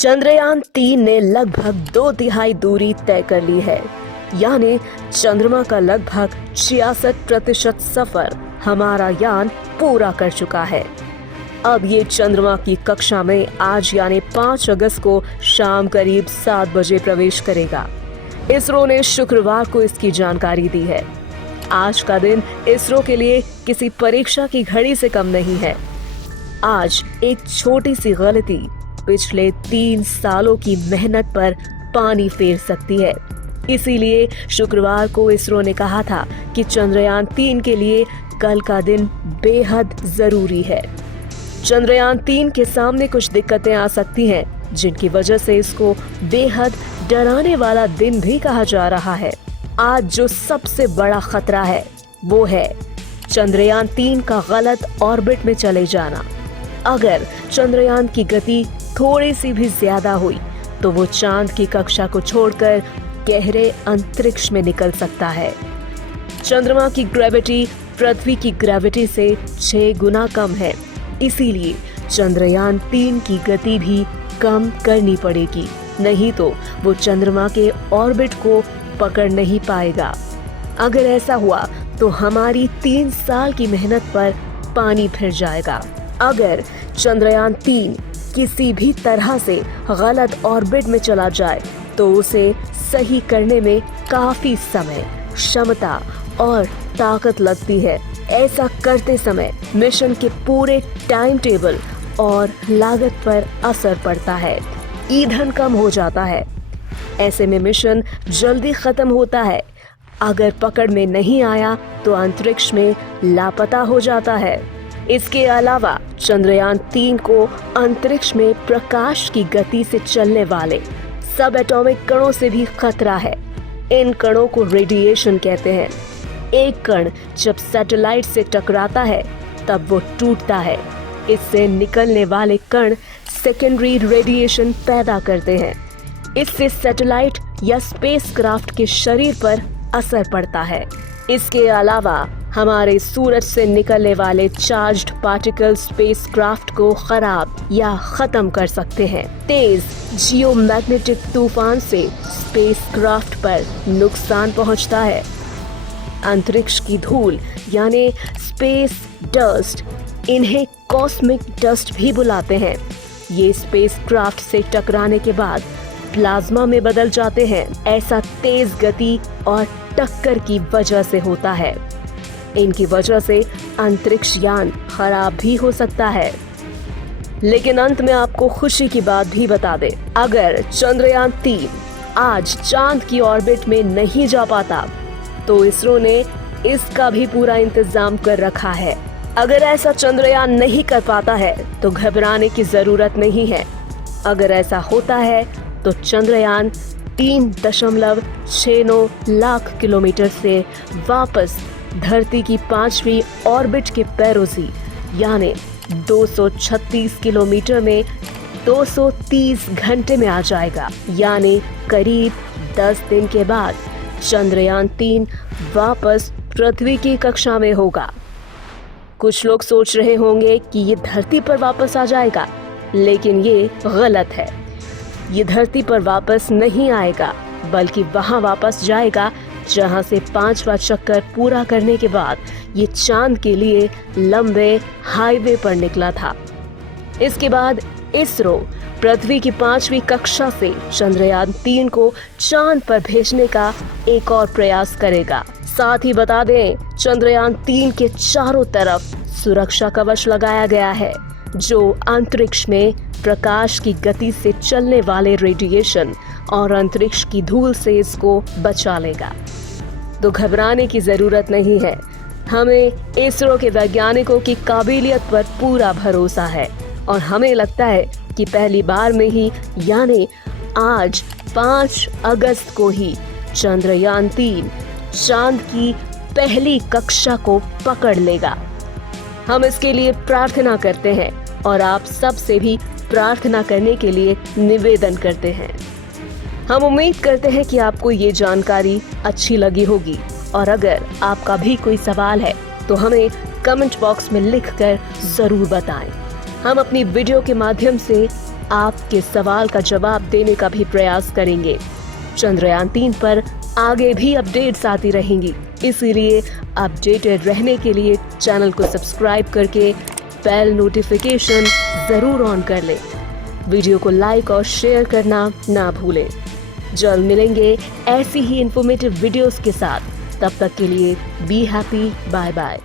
चंद्रयान-3 ने लगभग 2/3 दूरी तय कर ली है, यानी चंद्रमा का लगभग 66% सफर हमारा यान पूरा कर चुका है। अब ये चंद्रमा की कक्षा में आज यानी 5 अगस्त को शाम करीब 7 बजे प्रवेश करेगा। इसरो ने शुक्रवार को इसकी जानकारी दी है। आज का दिन इसरो के लिए किसी परीक्षा की घड़ी से कम नहीं है। आज एक छोटी सी गलती पिछले 3 सालों की मेहनत पर पानी फेर सकती है। इसीलिए शुक्रवार को इसरो ने कहा था कि चंद्रयान-3 के लिए कल का दिन बेहद जरूरी है। चंद्रयान-3 के सामने कुछ दिक्कतें आ सकती हैं, जिनकी वजह से इसको बेहद डराने वाला दिन भी कहा जा रहा है। आज जो सबसे बड़ा खतरा है वो है चंद्रयान-3 का गलत ऑर्बिट में चले जाना। अगर चंद्रयान की गति थोड़ी सी भी ज्यादा हुई तो वो चांद की कक्षा को छोड़कर गहरे अंतरिक्ष में निकल सकता है। चंद्रमा की ग्रेविटी पृथ्वी की ग्रेविटी से 6 गुना कम है, इसीलिए चंद्रयान-3 की गति भी कम करनी पड़ेगी, नहीं तो वो चंद्रमा के ऑर्बिट को पकड़ नहीं पाएगा। अगर ऐसा हुआ तो हमारी 3 साल की मेहनत पर पानी फिर जाएगा। अगर चंद्रयान-3 किसी भी तरह से गलत ऑर्बिट में चला जाए तो उसे सही करने में काफी समय, क्षमता और ताकत लगती है। ऐसा करते समय मिशन के पूरे टाइम टेबल और लागत पर असर पड़ता है। ईंधन कम हो जाता है। ऐसे में मिशन जल्दी खत्म होता है। अगर पकड़ में नहीं आया तो अंतरिक्ष में लापता हो जाता है। इसके अलावा चंद्रयान-3 को अंतरिक्ष में प्रकाश की गति से चलने वाले सब एटॉमिक कणों से भी खतरा है। इन कणों को रेडिएशन कहते हैं। एक कण जब सैटेलाइट से टकराता है तब वो टूटता है। इससे निकलने वाले कण सेकेंडरी रेडिएशन पैदा करते हैं। इससे सैटेलाइट या स्पेसक्राफ्ट के शरीर पर असर पड़ता है। इसके अलावा हमारे सूरज से निकलने वाले चार्ज्ड पार्टिकल स्पेसक्राफ्ट को खराब या खत्म कर सकते हैं। तेज जियोमैग्नेटिक तूफान से स्पेसक्राफ्ट पर नुकसान पहुंचता है। अंतरिक्ष की धूल यानी स्पेस डस्ट, इन्हें कॉस्मिक डस्ट भी बुलाते हैं। ये स्पेसक्राफ्ट से टकराने के बाद प्लाज्मा में बदल जाते हैं। ऐसा तेज गति और टक्कर की वजह से होता है। इनकी वजह से अंतरिक्ष यान खराब भी हो सकता है। लेकिन अंत में आपको खुशी की बात भी बता दे, अगर चंद्रयान-3 आज चांद की ऑर्बिट में नहीं जा पाता तो इसरो ने इसका भी पूरा इंतजाम कर रखा है। अगर ऐसा चंद्रयान नहीं कर पाता है तो घबराने की जरूरत नहीं है। अगर ऐसा होता है तो चंद्रयान 3.69 लाख किलोमीटर से वापस धरती की 5वीं ऑर्बिट के पैरोसी यानी 236 किलोमीटर में 230 घंटे में आ जाएगा। यानी करीब 10 दिन के बाद चंद्रयान-3 वापस पृथ्वी की कक्षा में होगा। कुछ लोग सोच रहे होंगे कि ये धरती पर वापस आ जाएगा, लेकिन ये गलत है। ये धरती पर वापस नहीं आएगा, बल्कि वहां वापस जाएगा जहां से 5वां चक्कर पूरा करने के बाद ये चांद के लिए लंबे हाईवे पर निकला था। इसके बाद इसरो पृथ्वी की 5वीं कक्षा से चंद्रयान-3 को चांद पर भेजने का एक और प्रयास करेगा। साथ ही बता दें, चंद्रयान-3 के चारों तरफ सुरक्षा कवच लगाया गया है, जो अंतरिक्ष में प्रकाश की गति से चलने वाले रेडिएशन और अंतरिक्ष की धूल से इसको बचा लेगा। तो घबराने की जरूरत नहीं है। हमें इसरो के वैज्ञानिकों की काबिलियत पर पूरा भरोसा है और हमें लगता है कि पहली बार में ही यानी आज 5 अगस्त को ही चंद्रयान-3 चांद की पहली कक्षा को पकड़ लेगा। हम इसके लिए प्रार्थना करते हैं और आप सब से भी प्रार्थना करने के लिए निवेदन करते हैं। हम उम्मीद करते हैं कि आपको ये जानकारी अच्छी लगी होगी और अगर आपका भी कोई सवाल है तो हमें कमेंट बॉक्स में लिखकर जरूर बताएं। हम अपनी वीडियो के माध्यम से आपके सवाल का जवाब देने का भी प्रयास करेंगे। चंद्रयान 3 पर आगे भी अपडेट्स आती रहेंगी, इसीलिए अपडेटेड रहने के लिए चैनल को सब्सक्राइब करके बेल नोटिफिकेशन जरूर ऑन कर लें। वीडियो को लाइक और शेयर करना ना भूलें। जल्द मिलेंगे ऐसी ही इंफॉर्मेटिव वीडियोस के साथ। तब तक के लिए बी हैप्पी, बाय बाय।